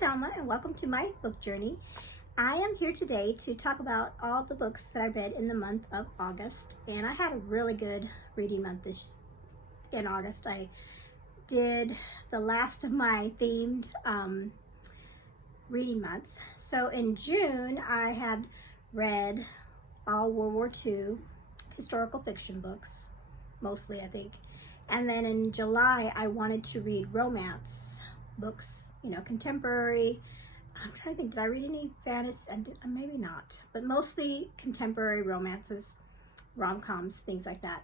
is Alma and welcome to my book journey. I am here today to talk about all the books that I read in the month of August, and I had a really good reading month in August. I did the last of my themed reading months. So in June I had read all World War II historical fiction books, mostly I think, and then in July I wanted to read romance books, you know, contemporary. I'm trying to think, did I read any fantasy? Maybe not, but mostly contemporary romances, rom-coms, things like that.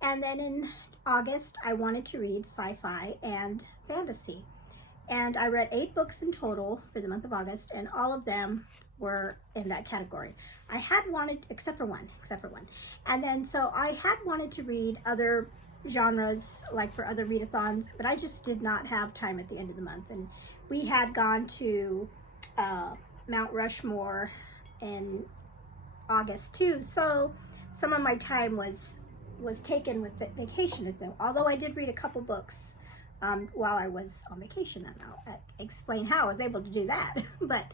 And then in August, I wanted to read sci-fi and fantasy. And I read 8 books in total for the month of August, and all of them were in that category. I had wanted, except for one. And then, so I had wanted to read other genres, like for other readathons, but I just did not have time at the end of the month. And we had gone to Mount Rushmore in August too, so some of my time was taken with vacation with them. Although I did read a couple books while I was on vacation, and I'll explain how I was able to do that. But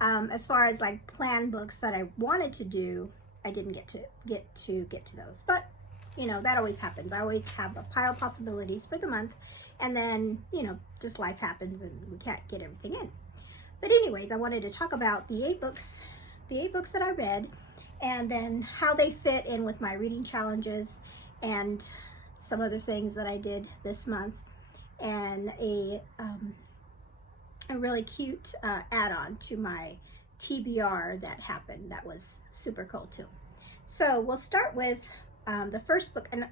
as far as like planned books that I wanted to do, I didn't get to those. But you know, that always happens. I always have a pile of possibilities for the month, and then, you know, just life happens and we can't get everything in. But anyways, I wanted to talk about the 8 books that I read, and then how they fit in with my reading challenges and some other things that I did this month, and a really cute add-on to my TBR that happened that was super cool too. So we'll start with the first book, and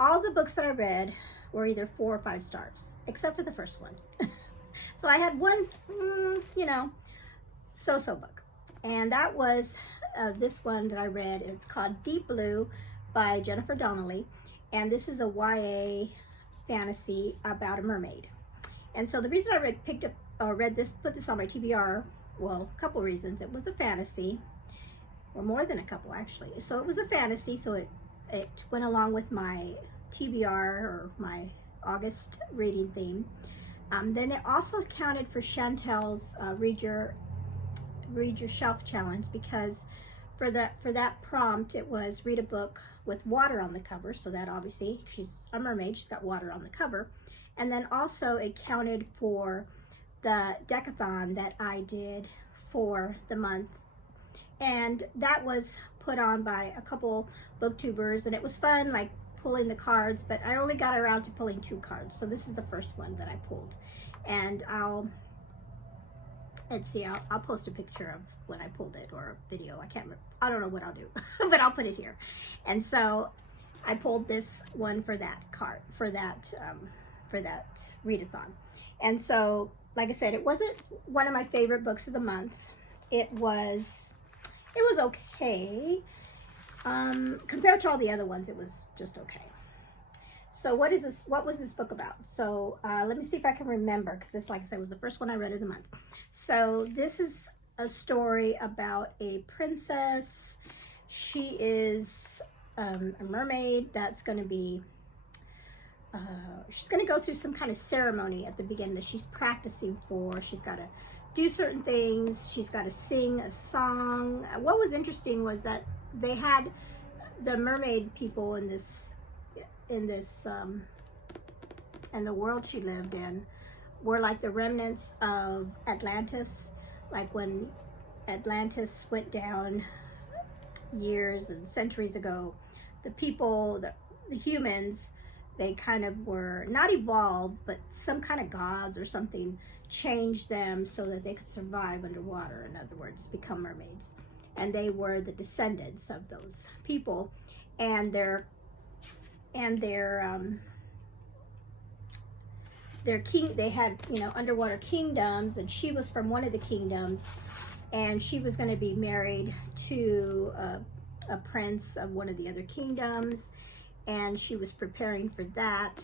all the books that I read were either 4 or 5 stars, except for the first one. So I had one, you know, so-so book, and that was this one that I read. It's called Deep Blue by Jennifer Donnelly, and this is a YA fantasy about a mermaid. And so the reason I put this on my TBR, well, a couple reasons. It was a fantasy, or more than a couple actually. So it was a fantasy, so it went along with my TBR, or my August reading theme. Then it also counted for Chantel's read your shelf challenge, because for that prompt it was read a book with water on the cover, so that obviously she's a mermaid, she's got water on the cover. And then also it counted for the deckathon that I did for the month, and that was put on by a couple booktubers, and it was fun, like pulling the cards, but I only got around to pulling 2 cards. So this is the first one that I pulled, and let's see, I'll post a picture of when I pulled it, or a video. I can't remember, I don't know what I'll do, but I'll put it here. And so I pulled this one for that card, for that readathon. And so, like I said, it wasn't one of my favorite books of the month. It was okay. Compared to all the other ones, it was just okay. So what was this book about? So let me see if I can remember, because this, like I said, was the first one I read of the month. So this is a story about a princess. She is a mermaid that's going to be, she's going to go through some kind of ceremony at the beginning that she's practicing for. She's got to do certain things. She's got to sing a song. What was interesting was that they had the mermaid people in the world she lived in were like the remnants of Atlantis. Like when Atlantis went down years and centuries ago, the people, the humans, they kind of were not evolved, but some kind of gods or something changed them so that they could survive underwater. In other words, become mermaids. And they were the descendants of those people, and their king, they had, you know, underwater kingdoms, and she was from one of the kingdoms, and she was going to be married to a prince of one of the other kingdoms, and she was preparing for that.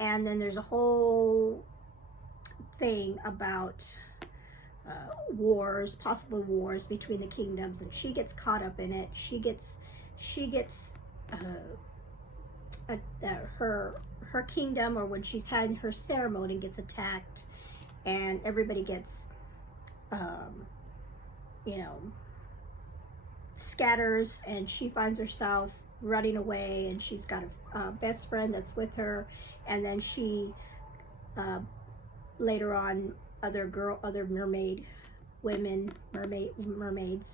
And then there's a whole thing about wars, possible wars between the kingdoms, and she gets caught up in it. She gets her kingdom, or when she's having her ceremony, gets attacked, and everybody gets, you know, scatters, and she finds herself running away, and she's got a best friend that's with her, and then she later on other mermaids,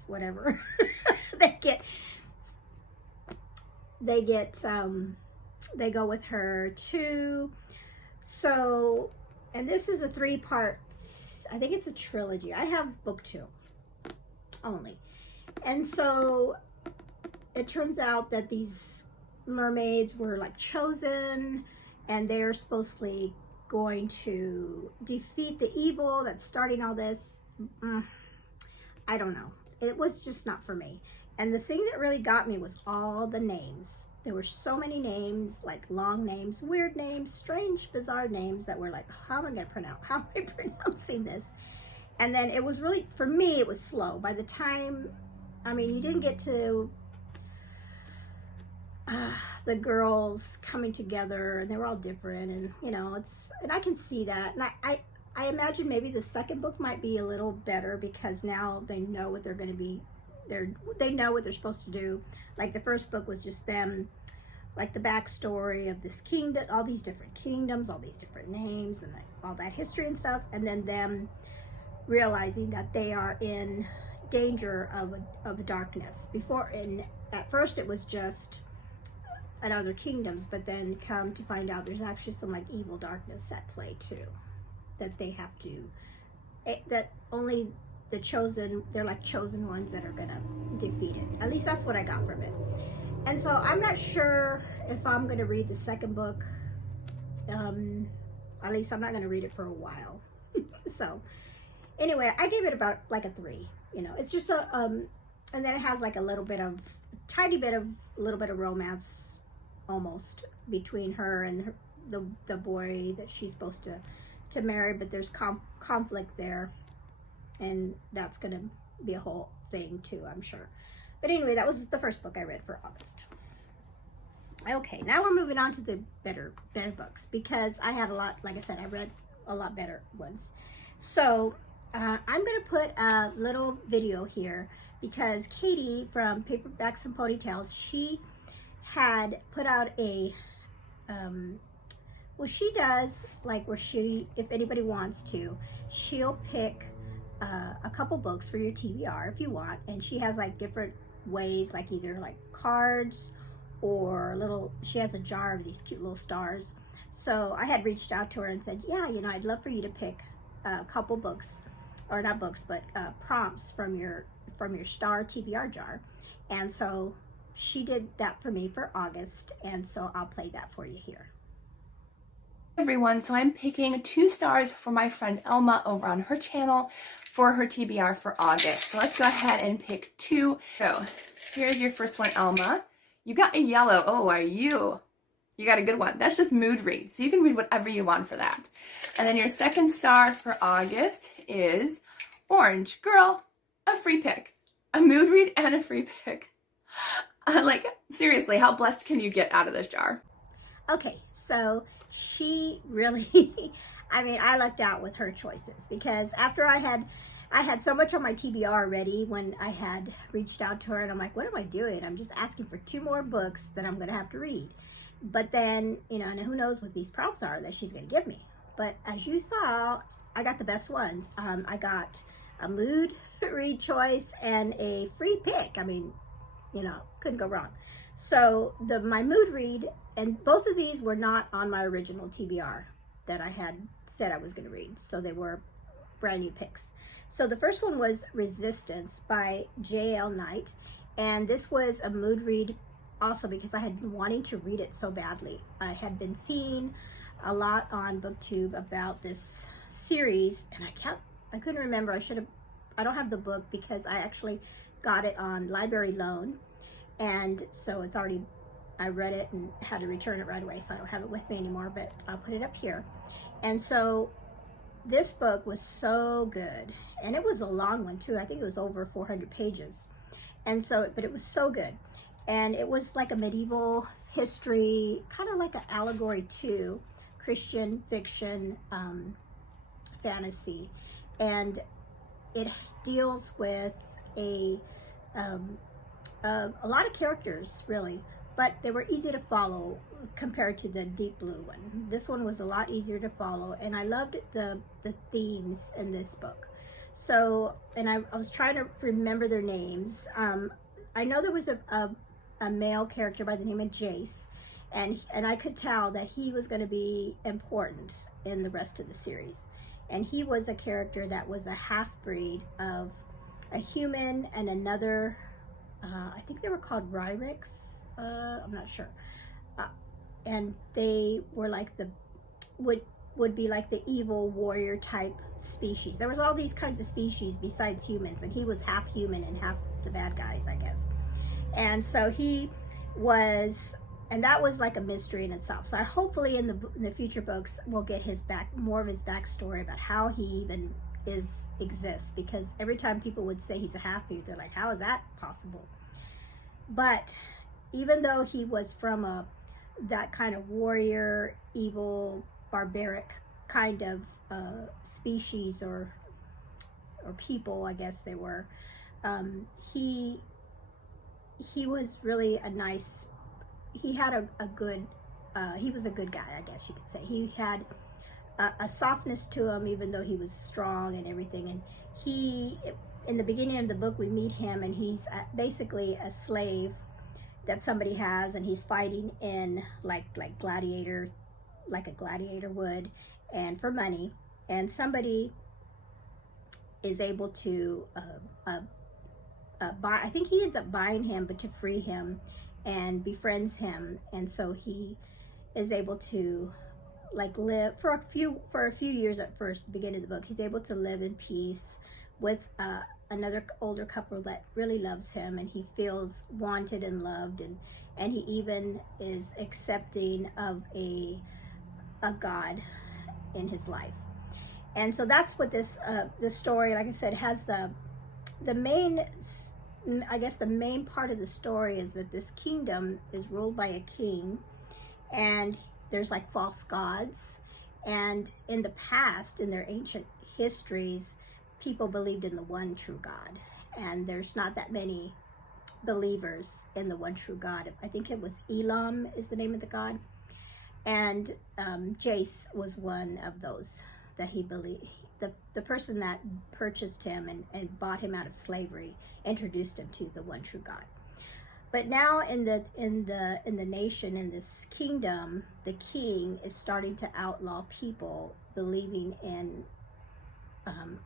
whatever, they go with her too. So, and this is a 3-part, I think it's a trilogy. I have book 2 only. And so it turns out that these mermaids were like chosen, and they're supposedly going to defeat the evil that's starting all this. I don't know. It was just not for me. And the thing that really got me was all the names. There were so many names, like long names, weird names, strange, bizarre names that were like, how am I going to pronounce? How am I pronouncing this? And then it was really, for me, it was slow. By the time, I mean, you didn't get to the girls coming together, and they were all different, and you know, and I can see that. And I imagine maybe the second book might be a little better, because now they know what they're going to be. They know what they're supposed to do. Like the first book was just them, like the backstory of this kingdom, all these different kingdoms, all these different names, and like all that history and stuff, and then them realizing that they are in danger of darkness. At first it was just at other kingdoms, but then come to find out there's actually some like evil darkness at play too, that they have to, that only the chosen, they're like chosen ones that are gonna defeat it. At least that's what I got from it. And so I'm not sure if I'm gonna read the second book. At least I'm not gonna read it for a while. So anyway, I gave it about like a 3. You know, it's just a and then it has like a little bit of romance almost between her and the boy that she's supposed to marry, but there's conflict there, and that's gonna be a whole thing too, I'm sure. But anyway, that was the first book I read for August. Okay, now we're moving on to the better books, because I had a lot, like I said, I read a lot better ones. So I'm gonna put a little video here, because Katie from Paperbacks and Ponytails, she had put out a well, she does like where she, if anybody wants to, she'll pick a couple books for your TBR if you want, and she has like different ways, like either like cards or she has a jar of these cute little stars. So I had reached out to her and said, yeah, you know, I'd love for you to pick a couple books, or not books, but prompts from your star TBR jar. And so she did that for me for August, and so I'll play that for you here. Everyone, so I'm picking 2 stars for my friend Elma over on her channel for her TBR for August. So let's go ahead and pick 2. So here's your first one, Elma. You got a yellow. Oh, you got a good one. That's just mood read, so you can read whatever you want for that. And then your second star for August is orange. Girl, a free pick. A mood read and a free pick. Like, seriously, how blessed can you get out of this jar? Okay, so she really, I mean, I lucked out with her choices, because after I had so much on my TBR already when I had reached out to her, and I'm like, what am I doing? I'm just asking for 2 more books that I'm going to have to read. But then, you know, and who knows what these prompts are that she's going to give me. But as you saw, I got the best ones. I got a mood read choice and a free pick. I mean, you know, couldn't go wrong. So my mood read, and both of these were not on my original TBR that I had said I was going to read. So they were brand new picks. So the first one was Resistance by J.L. Knight. And this was a mood read also because I had been wanting to read it so badly. I had been seeing a lot on BookTube about this series, and I couldn't remember. I don't have the book because I actually got it on library loan, and so it's already, I read it and had to return it right away, so I don't have it with me anymore, but I'll put it up here. And so this book was so good, and it was a long one too. I think it was over 400 pages. And so, but it was so good. And it was like a medieval history, kind of like an allegory to Christian fiction fantasy, and it deals with a lot of characters, really, but they were easy to follow compared to the Deep Blue one. This one was a lot easier to follow, and I loved the themes in this book. So, and I was trying to remember their names. I know there was a male character by the name of Jace, and I could tell that he was going to be important in the rest of the series. And he was a character that was a half-breed of a human and another, I think they were called Ryrics, I'm not sure. And they were like would be like the evil warrior type species. There was all these kinds of species besides humans, and he was half human and half the bad guys, I guess. And so he was, and that was like a mystery in itself. So hopefully in the future books we'll get more of his backstory about how he even exists, because every time people would say he's a half-breed, they're like, how is that possible? But even though he was from that kind of warrior, evil, barbaric kind of species or people, I guess they were, he was really a nice, he had a good, he was a good guy, I guess you could say. He had a softness to him, even though he was strong and everything. And he, in the beginning of the book, we meet him, and he's basically a slave that somebody has, and he's fighting in like a gladiator would, and for money. And somebody is able to buy, I think he ends up buying him, but to free him, and befriends him. And so he is able to like live for a few years at first, beginning of the book. He's able to live in peace with another older couple that really loves him, and he feels wanted and loved, and he even is accepting of a God in his life. And so that's what this story, like I said, has the main, I guess the main part of the story is that this kingdom is ruled by a king, and there's like false gods. And in the past, in their ancient histories, people believed in the one true God, and there's not that many believers in the one true God. I think it was Elam is the name of the god, and Jace was one of those that he believed. The person that purchased him and bought him out of slavery introduced him to the one true God. But now in the nation, in this kingdom, the king is starting to outlaw people believing in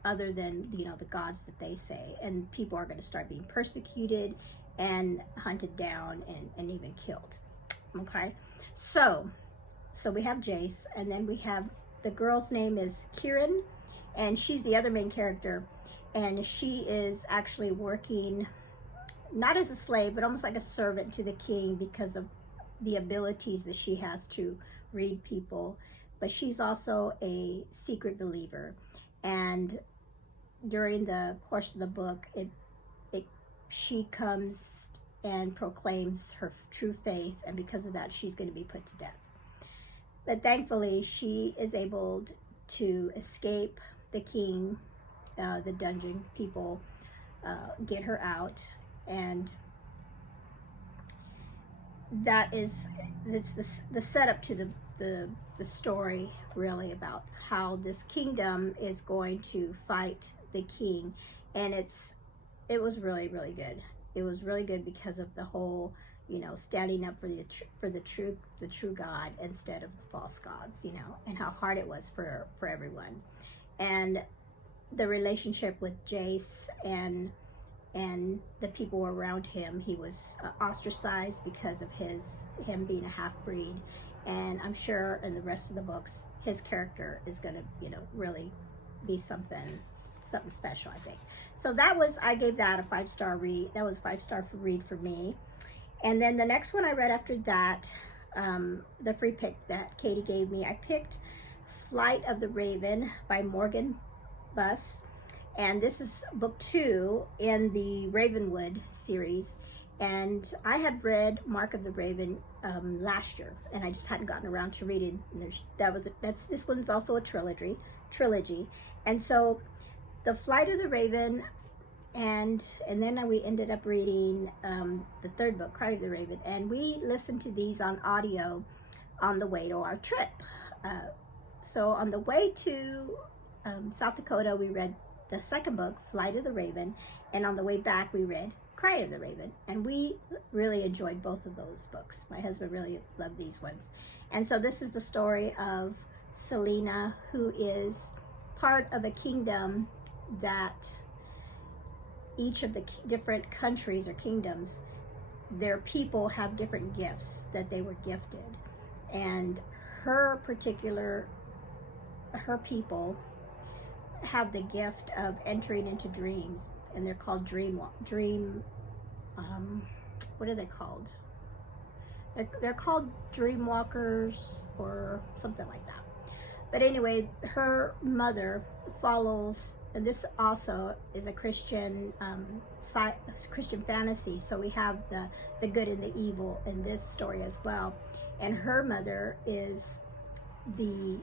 other than, you know, the gods that they say, and people are going to start being persecuted and hunted down and even killed. Okay, so we have Jace, and then we have the girl's name is Kieran, and she's the other main character, and she is actually working not as a slave, but almost like a servant to the king because of the abilities that she has to read people. But she's also a secret believer, and during the course of the book, she comes and proclaims her true faith, and because of that, she's going to be put to death. But thankfully, she is able to escape the king. The dungeon people get her out, and that is the setup to the story, really, about how this kingdom is going to fight the king. And it was really, really good. It was really good because of the whole, you know, standing up for the true God instead of the false gods, you know, and how hard it was for everyone. And the relationship with Jace and the people around him. He was ostracized because of him being a half-breed, and I'm sure in the rest of the books his character is going to, you know, really be something special, I think. So I gave that a 5-star read. That was a 5-star read for me. And then the next one I read after that, the free pick that Katie gave me, I picked Flight of the Raven by Morgan Buss. And this is book 2 in the Ravenwood series. And I had read Mark of the Raven last year, and I just hadn't gotten around to reading. This one's also a trilogy. And so The Flight of the Raven, and then we ended up reading the third book, Cry of the Raven, and we listened to these on audio on the way to our trip. So on the way to South Dakota, we read the second book, Flight of the Raven, and on the way back we read Cry of the Raven, and we really enjoyed both of those books. My husband really loved these ones. And so this is the story of Selena, who is part of a kingdom that each of the different countries or kingdoms, their people have different gifts that they were gifted. And her people have the gift of entering into dreams, and they're called what are they called? They're called dream walkers or something like that. But anyway, her mother follows, and this also is a Christian Christian fantasy, so we have the good and the evil in this story as well. And her mother is the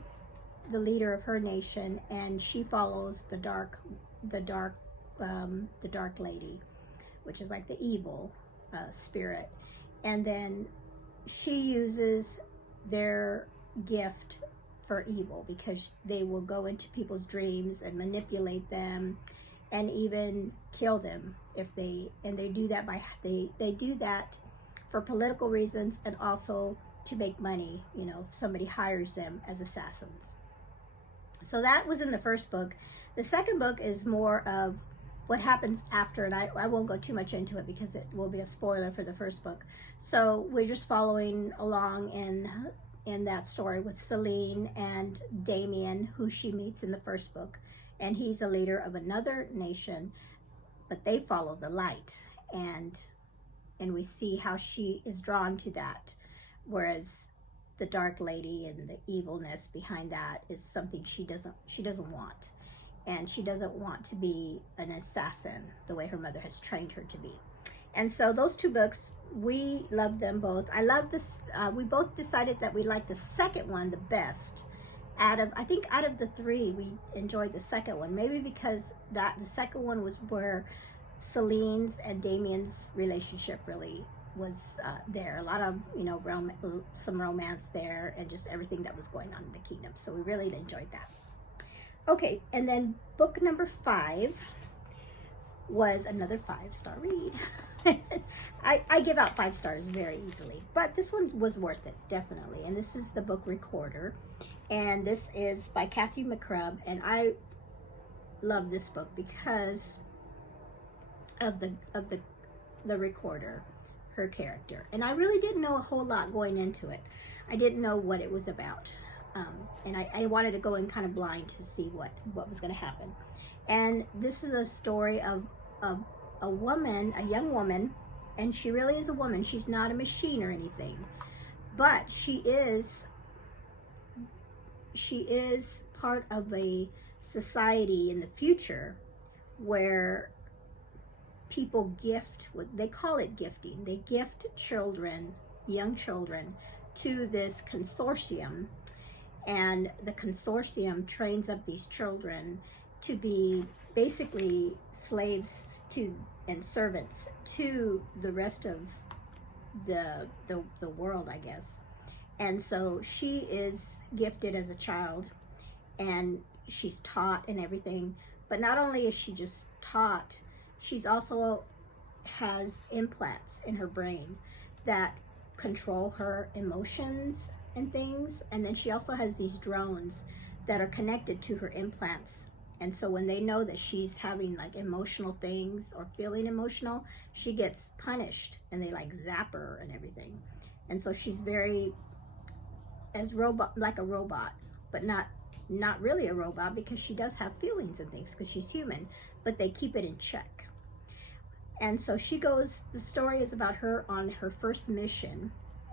leader of her nation, and she follows the dark lady, which is like the evil spirit. And then she uses their gift for evil, because they will go into people's dreams and manipulate them and even kill them if they do that they do that for political reasons, and also to make money, you know, if somebody hires them as assassins. So that was in the first book. The second book is more of what happens after, and I won't go too much into it because it will be a spoiler for the first book. So we're just following along in that story with Celine and Damien, who she meets in the first book, and he's a leader of another nation, but they follow the light, and we see how she is drawn to that, whereas the dark lady and the evilness behind that is something she doesn't want. And she doesn't want to be an assassin the way her mother has trained her to be. And so those two books, we love them both. I love this. We both decided that we liked the second one the best. I think out of the three, we enjoyed the second one. Maybe because the second one was where Celine's and Damien's relationship really was there. A lot of, you know, some romance there, and just everything that was going on in the kingdom. So we really enjoyed that. Okay, and then book number 5 was another 5-star read. I give out 5 stars very easily, but this one was worth it, definitely. And this is the book Recorder, and this is by Catherine McCrub, and I love this book because of the recorder, her character. And I really didn't know a whole lot going into it. I didn't know what it was about. And I wanted to go in kind of blind to see what was going to happen. And this is a story of a woman, a young woman, and she really is a woman. She's not a machine or anything, but she is part of a society in the future where people gift, they call it gifting. They gift children, young children, to this consortium. And the consortium trains up these children to be basically slaves to and servants to the rest of the world, I guess. And so she is gifted as a child, and she's taught and everything. But not only is she just taught, she's also has implants in her brain that control her emotions and things. And then she also has these drones that are connected to her implants, and so when they know that she's having like emotional things or feeling emotional, she gets punished, and they like zap her and everything. And so she's very like a robot, but not really a robot, because she does have feelings and things because she's human, but they keep it in check. And so the story is about her on her first mission,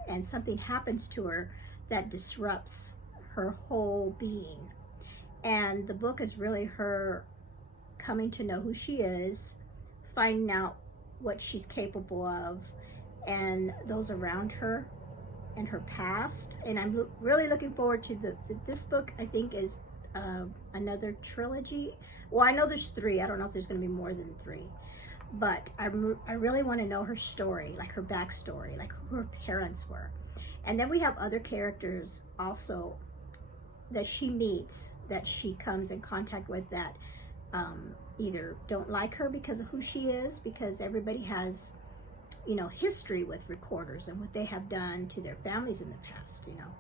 and something happens to her that disrupts her whole being. And the book is really her coming to know who she is, finding out what she's capable of, and those around her and her past. And I'm really looking forward to this book. I think is another trilogy. Well, I know there's 3. I don't know if there's going to be more than 3, but I really want to know her story, like her backstory, like who her parents were. And then we have other characters also that she meets, that she comes in contact with, that either don't like her because of who she is, because everybody has, you know, history with recorders and what they have done to their families in the past, you know.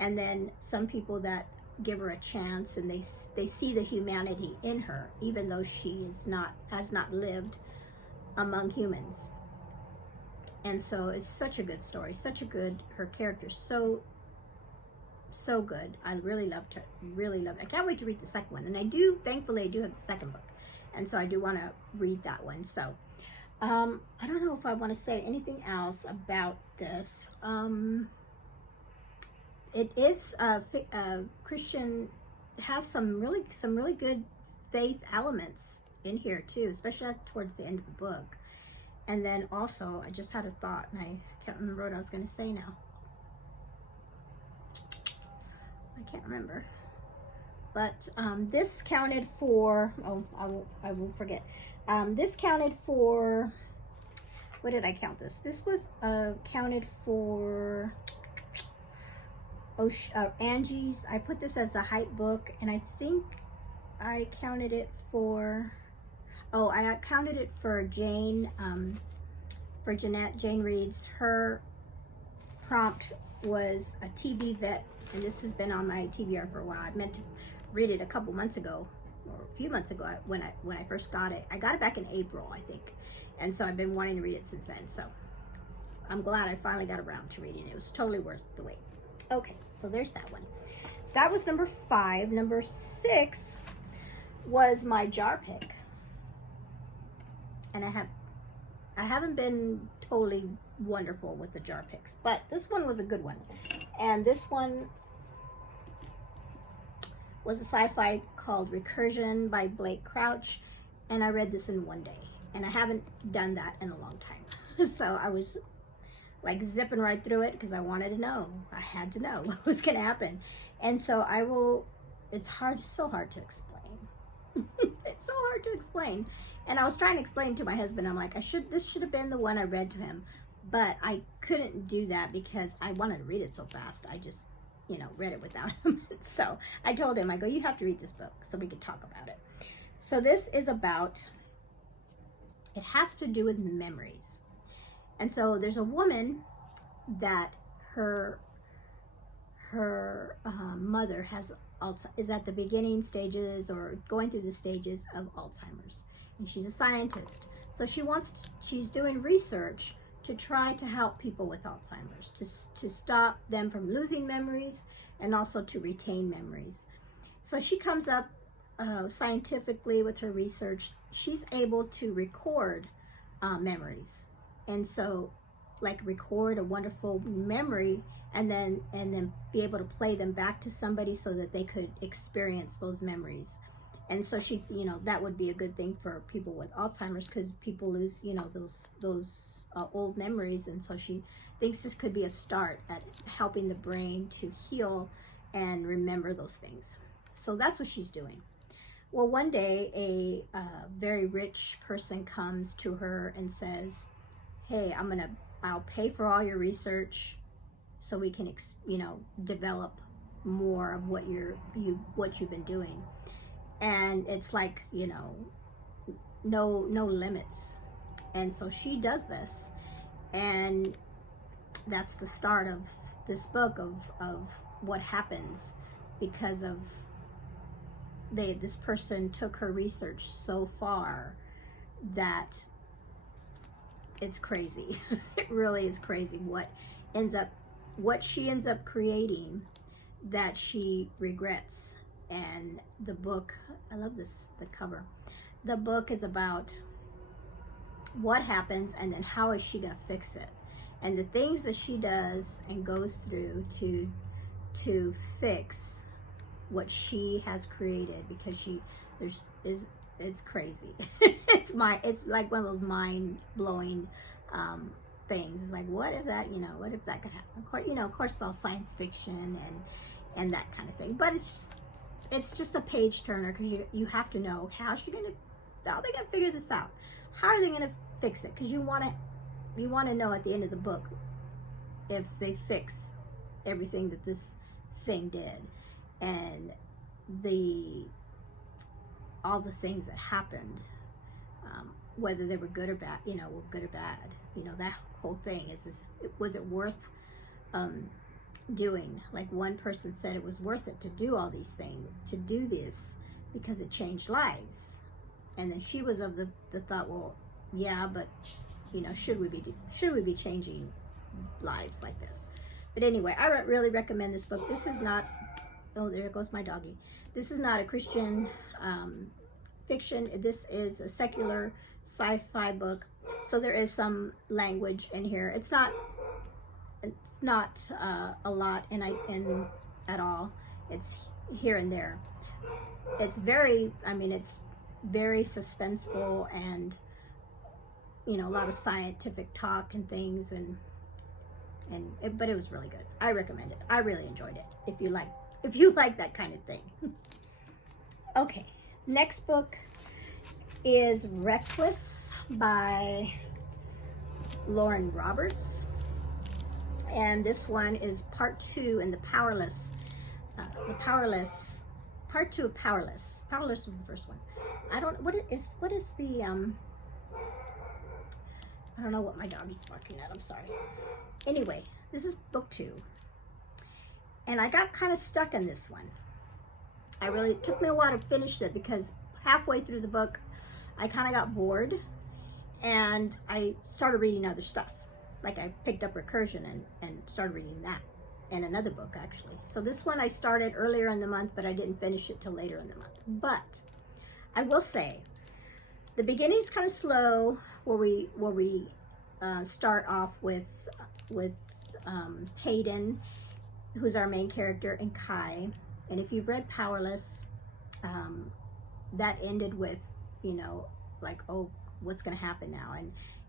And then some people that give her a chance, and they see the humanity in her, even though she has not lived among humans. And so it's such a good story, her character's so good. I really loved her, really loved it. I can't wait to read the second one. And thankfully I do have the second book, and so I do want to read that one. So I don't know if I want to say anything else about this. It is Christian, has some really good faith elements in here too, especially towards the end of the book. And then also, I just had a thought, and I can't remember what I was going to say now. I can't remember. But this counted for, I won't forget. This counted for, what did I count this? This was counted for Angie's. I put this as a hype book, and I think I counted it for, I counted it for Jane, for Jeanette. Jane reads. Her prompt was a TB vet, and this has been on my TBR for a while. I meant to read it a couple months ago, or a few months ago when I first got it. I got it back in April, I think, and so I've been wanting to read it since then. So I'm glad I finally got around to reading it. It was totally worth the wait. Okay, so there's that one. That was number 5. Number 6 was my jar pick, and I haven't been totally wonderful with the jar picks, but this one was a good one. And this one was a sci-fi called Recursion by Blake Crouch, and I read this in one day, and I haven't done that in a long time. So I was like zipping right through it because I wanted to know. I had to know what was going to happen. And so it's so hard to explain. It's so hard to explain. And I was trying to explain to my husband, I'm like, this should have been the one I read to him, but I couldn't do that because I wanted to read it so fast. I just, read it without him. So I told him, I go, you have to read this book so we could talk about it. So this is about, it has to do with memories. And so there's a woman that her mother is at the beginning stages or going through the stages of Alzheimer's, and she's a scientist. So she's doing research to try to help people with Alzheimer's, to stop them from losing memories and also to retain memories. So she comes up scientifically with her research. She's able to record memories, and so like record a wonderful memory and then be able to play them back to somebody so that they could experience those memories. And so she, that would be a good thing for people with Alzheimer's, because people lose, those old memories. And so she thinks this could be a start at helping the brain to heal and remember those things. So that's what she's doing. Well, one day a very rich person comes to her and says, hey, I'll pay for all your research so we can, develop more of what you've been doing. And it's like, no limits. And so she does this, and that's the start of this book of what happens because of this person took her research so far that it's crazy. It really is crazy what she ends up creating that she regrets. And the book, I love the cover. The book is about what happens and then how is she gonna fix it, and the things that she does and goes through to fix what she has created, because it's crazy. It's like one of those mind-blowing things. It's like, what if that, what if that could happen? Of course, of course it's all science fiction and that kind of thing. But it's just a page turner, because you have to know how are they gonna figure this out? How are they gonna fix it? Because you want to know at the end of the book if they fix everything that this thing did, and all the things that happened, whether they were good or bad, that whole thing was it worth doing? Like one person said it was worth it to do all these things, to do this, because it changed lives. And then she was of the thought, well, yeah, but should we be changing lives like this? But anyway, I really recommend this book. This is not, oh, there goes my doggy. This is not a Christian fiction. This is a secular sci-fi book. So there is some language in here. It's not a lot at all. It's here and there. It's very suspenseful, and a lot of scientific talk and things, but it was really good. I recommend it. I really enjoyed it. If you like that kind of thing. Okay, next book is Reckless by Lauren Roberts, and this one is part 2 in the Powerless. Part 2 of Powerless. Powerless was the first one. I don't know what is the I don't know what my doggy's barking at. I'm sorry. Anyway, this is book 2, and I got kind of stuck in this one. It took me a while to finish it, because halfway through the book I kind of got bored, and I started reading other stuff. Like I picked up Recursion and started reading that, and another book actually. So this one I started earlier in the month, but I didn't finish it till later in the month. But I will say the beginning's kind of slow, where we start off with Hayden, who's our main character, and Kai. And if you've read Powerless, that ended with, like, oh, what's going to happen now?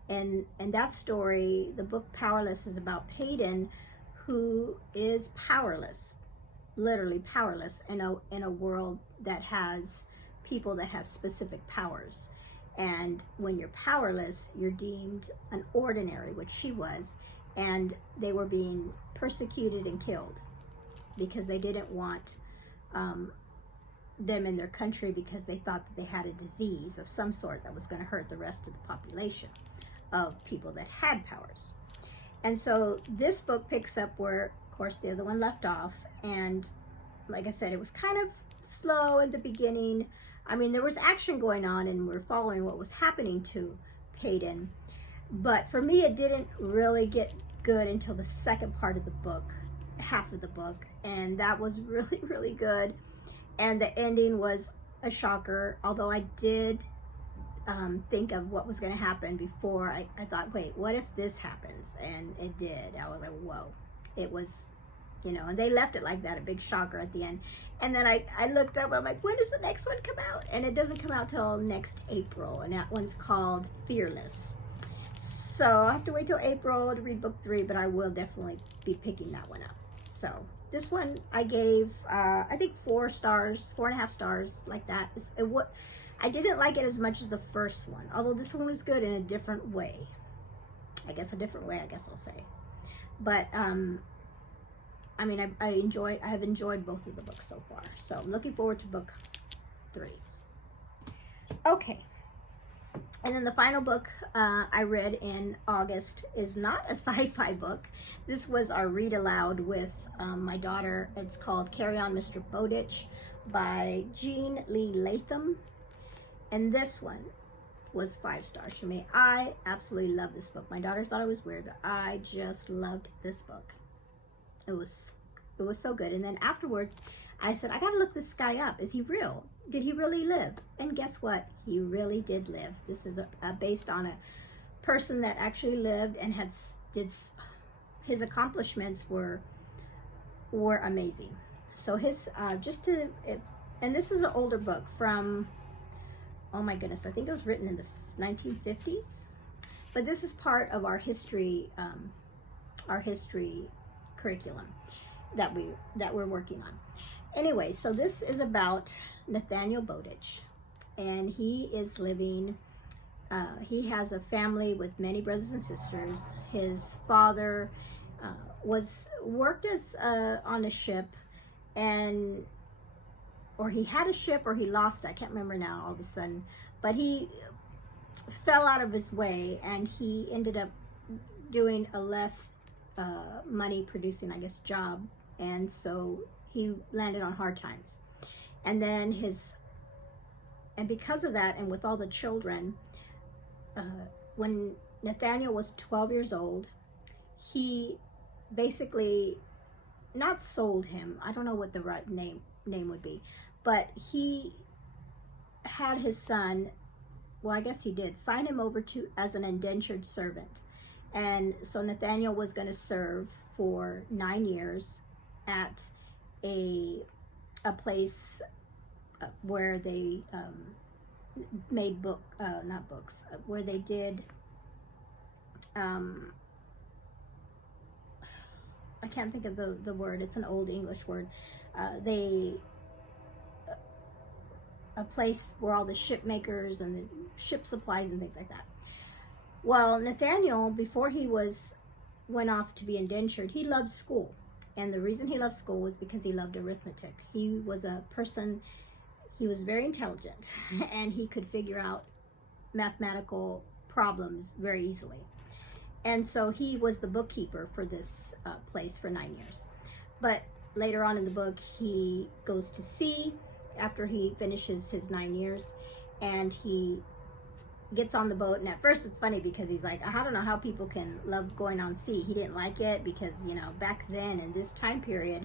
And that story, the book Powerless, is about Hayden, who is powerless, literally powerless, in a world that has people that have specific powers. And when you're powerless, you're deemed an ordinary, which she was, and they were being persecuted and killed because they didn't want them in their country, because they thought that they had a disease of some sort that was going to hurt the rest of the population of people that had powers. And so this book picks up where, of course, the other one left off. And like I said, it was kind of slow at the beginning. I mean, there was action going on, and we're following what was happening to Hayden. But for me, it didn't really get good until the second part of the book, half of the book. And that was really, really good. And the ending was a shocker, although I did think of what was going to happen before. I thought, wait, what if this happens? And it did. I was like, whoa. It was, and they left it like that, a big shocker at the end. And then I looked up, I'm like, when does the next one come out? And it doesn't come out till next April, and that one's called Fearless. So I'll have to wait till April to read book 3, but I will definitely be picking that one up. So this one I gave, I think 4.5 stars, like that. I didn't like it as much as the first one, although this one was good in a different way. I guess I'll say. But, I mean, I have enjoyed both of the books so far. So I'm looking forward to book 3. Okay. And then the final book I read in August is not a sci-fi book. This was our read aloud with my daughter. It's called Kon Mr Bodic by Jean Lee Latham. And this one was 5 stars for me. I absolutely love this book. My daughter thought it was weird, but I just loved this book. It was so good. And then afterwards, I said, I gotta look this guy up. Is he real? Did he really live? And guess what? He really did live. This is based on a person that actually lived and his accomplishments were amazing. So and this is an older book from oh my goodness, I think it was written in the 1950s. But this is part of our history curriculum that we're working on. Anyway, so this is about Nathaniel Bodic, and he is living. He has a family with many brothers and sisters. His father worked as on a ship, or he had a ship, or he lost it. I can't remember now all of a sudden, but he fell out of his way, and he ended up doing a less money producing, I guess, job, and so he landed on hard times. And then because of that, and with all the children, when Nathaniel was 12 years old, he basically not sold him. I don't know what the right name would be, but he had his son, well, I guess he did, sign him over as an indentured servant. And so Nathaniel was going to serve for 9 years at a place where they made where they did, I can't think of the word, it's an old English word, a place where all the ship makers and the ship supplies and things like that. Well, Nathaniel, before he went off to be indentured, he loved school. And the reason he loved school was because he loved arithmetic. He was very intelligent, and he could figure out mathematical problems very easily. And so he was the bookkeeper for this place for 9 years. But later on in the book, he goes to sea after he finishes his 9 years, and he gets on the boat. And at first it's funny because he's like, I don't know how people can love going on sea. He didn't like it because, you know, back then in this time period,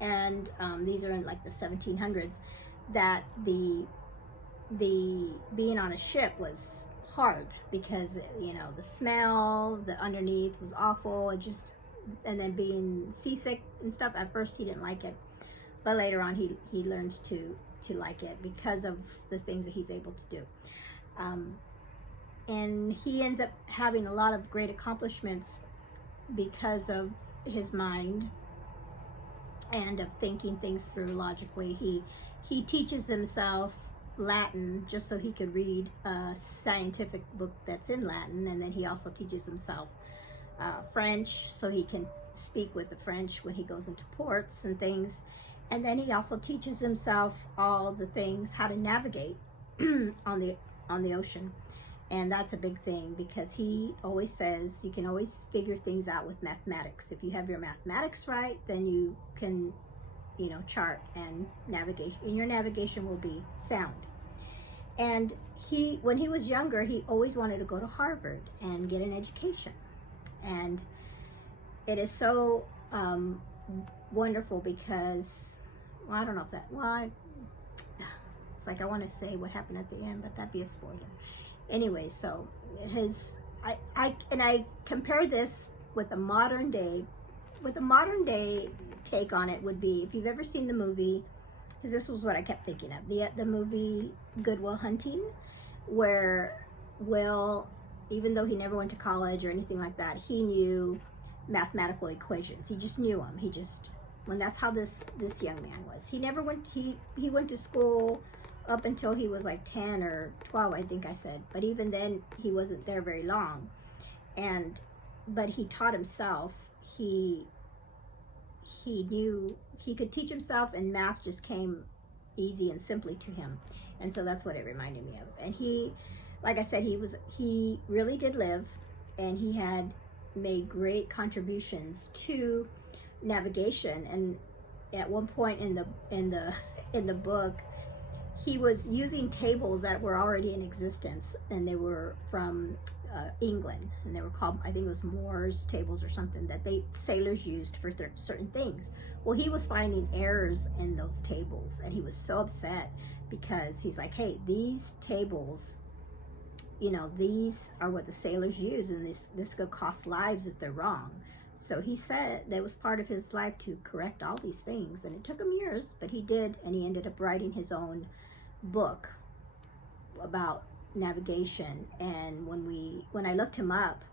and these are in like the 1700s, that the being on a ship was hard because, you know, the smell, the underneath was awful, and then being seasick and stuff. At first he didn't like it, but later on he learns to like it because of the things that he's able to do. And he ends up having a lot of great accomplishments because of his mind and of thinking things through logically. He teaches himself Latin just so he could read a scientific book that's in Latin, and then he also teaches himself French so he can speak with the French when he goes into ports and things. And then he also teaches himself all the things, how to navigate on the ocean. And that's a big thing because he always says you can always figure things out with mathematics. If you have your mathematics right, then you can, you know, chart and navigation, and your navigation will be sound. And when he was younger, he always wanted to go to Harvard and get an education. And it is so wonderful because, well, I don't know if that, it's like I want to say what happened at the end, but that'd be a spoiler. Anyway, so I compare this with the modern day. With the modern day take on it would be, if you've ever seen the movie, because this was what I kept thinking of, the movie Good Will Hunting, where Will, even though he never went to college or anything like that, he knew mathematical equations. He just knew them. That's how this young man was. He never went. He went to school up until he was like 10 or 12, I think I said. But even then, he wasn't there very long. But he taught himself. He knew he could teach himself, and math just came easy and simply to him. And so that's what it reminded me of. And he, like I said, he really did live, and he had made great contributions to navigation. And at one point in the book, he was using tables that were already in existence, and they were from England, and they were called, I think it was Moore's tables or something, that sailors used for certain things. Well, he was finding errors in those tables, and he was so upset because he's like, hey, these tables, you know, these are what the sailors use, and this could cost lives if they're wrong. So he said that was part of his life to correct all these things, and it took him years, but he did, and he ended up writing his own book about navigation. And when I looked him up,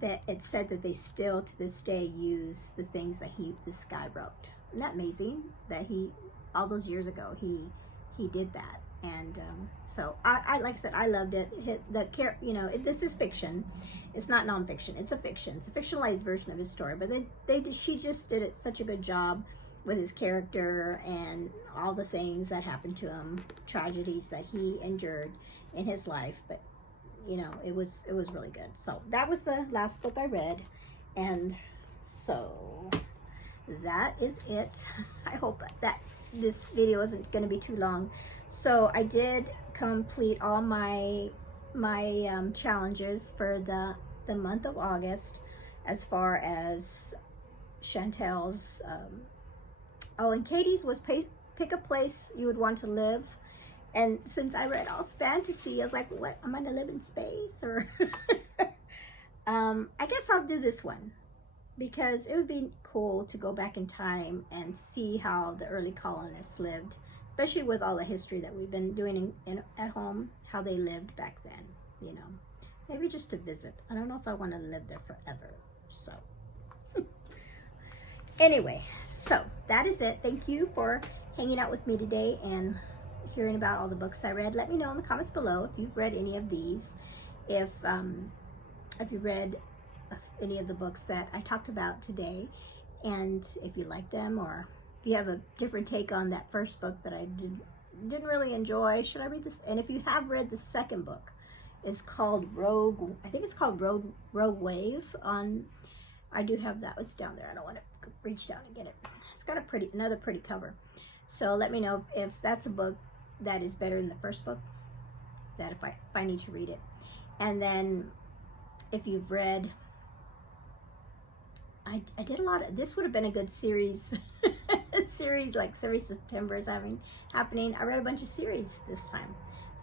that it said that they still to this day use the things that this guy wrote. Isn't that amazing that all those years ago he did that? And so I like I said, I loved it. This is fiction. It's not nonfiction. It's a fiction. It's a fictionalized version of his story. But she just did it such a good job with his character and all the things that happened to him, tragedies that he endured in his life. But it was really good. So that was the last book I read, and so that is it. I hope that this video isn't going to be too long. So I did complete all my challenges for the month of August, as far as Chantel's. And Katie's was pick a place you would want to live. And since I read all fantasy, I was like, what, am I gonna live in space? Or I guess I'll do this one, because it would be cool to go back in time and see how the early colonists lived, especially with all the history that we've been doing at home, how they lived back then, maybe just to visit. I don't know if I want to live there forever. So anyway, so that is it. Thank you for hanging out with me today and hearing about all the books I read. Let me know in the comments below if you've read any of these, if you've read any of the books that I talked about today, and if you like them, or if you have a different take on that first book that I didn't really enjoy. Should I read this? And if you have read the second book, it's called Rogue, I think it's called Rogue Wave. I do have that. It's down there. I don't want to reach down and get it. It's got another pretty cover. So let me know if that's a book that is better than the first book, that if I need to read it. And then if you've read, I did a lot of, this would have been a good series, like Series September is happening. I read a bunch of series this time.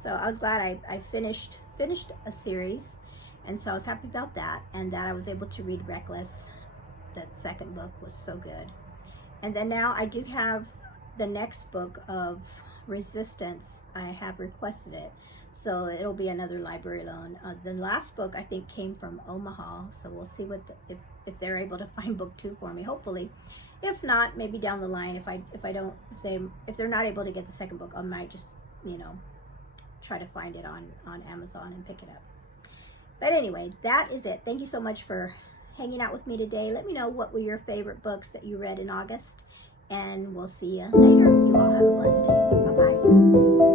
So I was glad I finished a series, and so I was happy about that, and that I was able to read Reckless. That second book was so good. And then now I do have the next book of Resistance. I have requested it, so it'll be another library loan. The last book I think came from Omaha, so we'll see if they're able to find book 2 for me, hopefully. If not, maybe down the line, if they're not able to get the second book, I might just try to find it on Amazon and pick it up. But anyway, that is it. Thank you so much for hanging out with me today. Let me know what were your favorite books that you read in August, and we'll see you later. You all have a blessed day. Bye-bye.